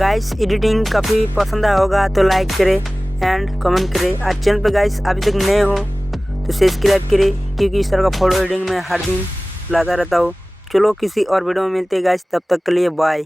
Guys editing काफ़ी पसंद आया होगा तो लाइक करें एंड कमेंट करें। आज चैनल पर गाइस अभी तक नए हो तो सब्सक्राइब करें, क्योंकि इस तरह का फोटो एडिटिंग में हर दिन लाता रहता हूँ। चलो किसी और वीडियो में मिलते हैं गाइस, तब तक के लिए बाय।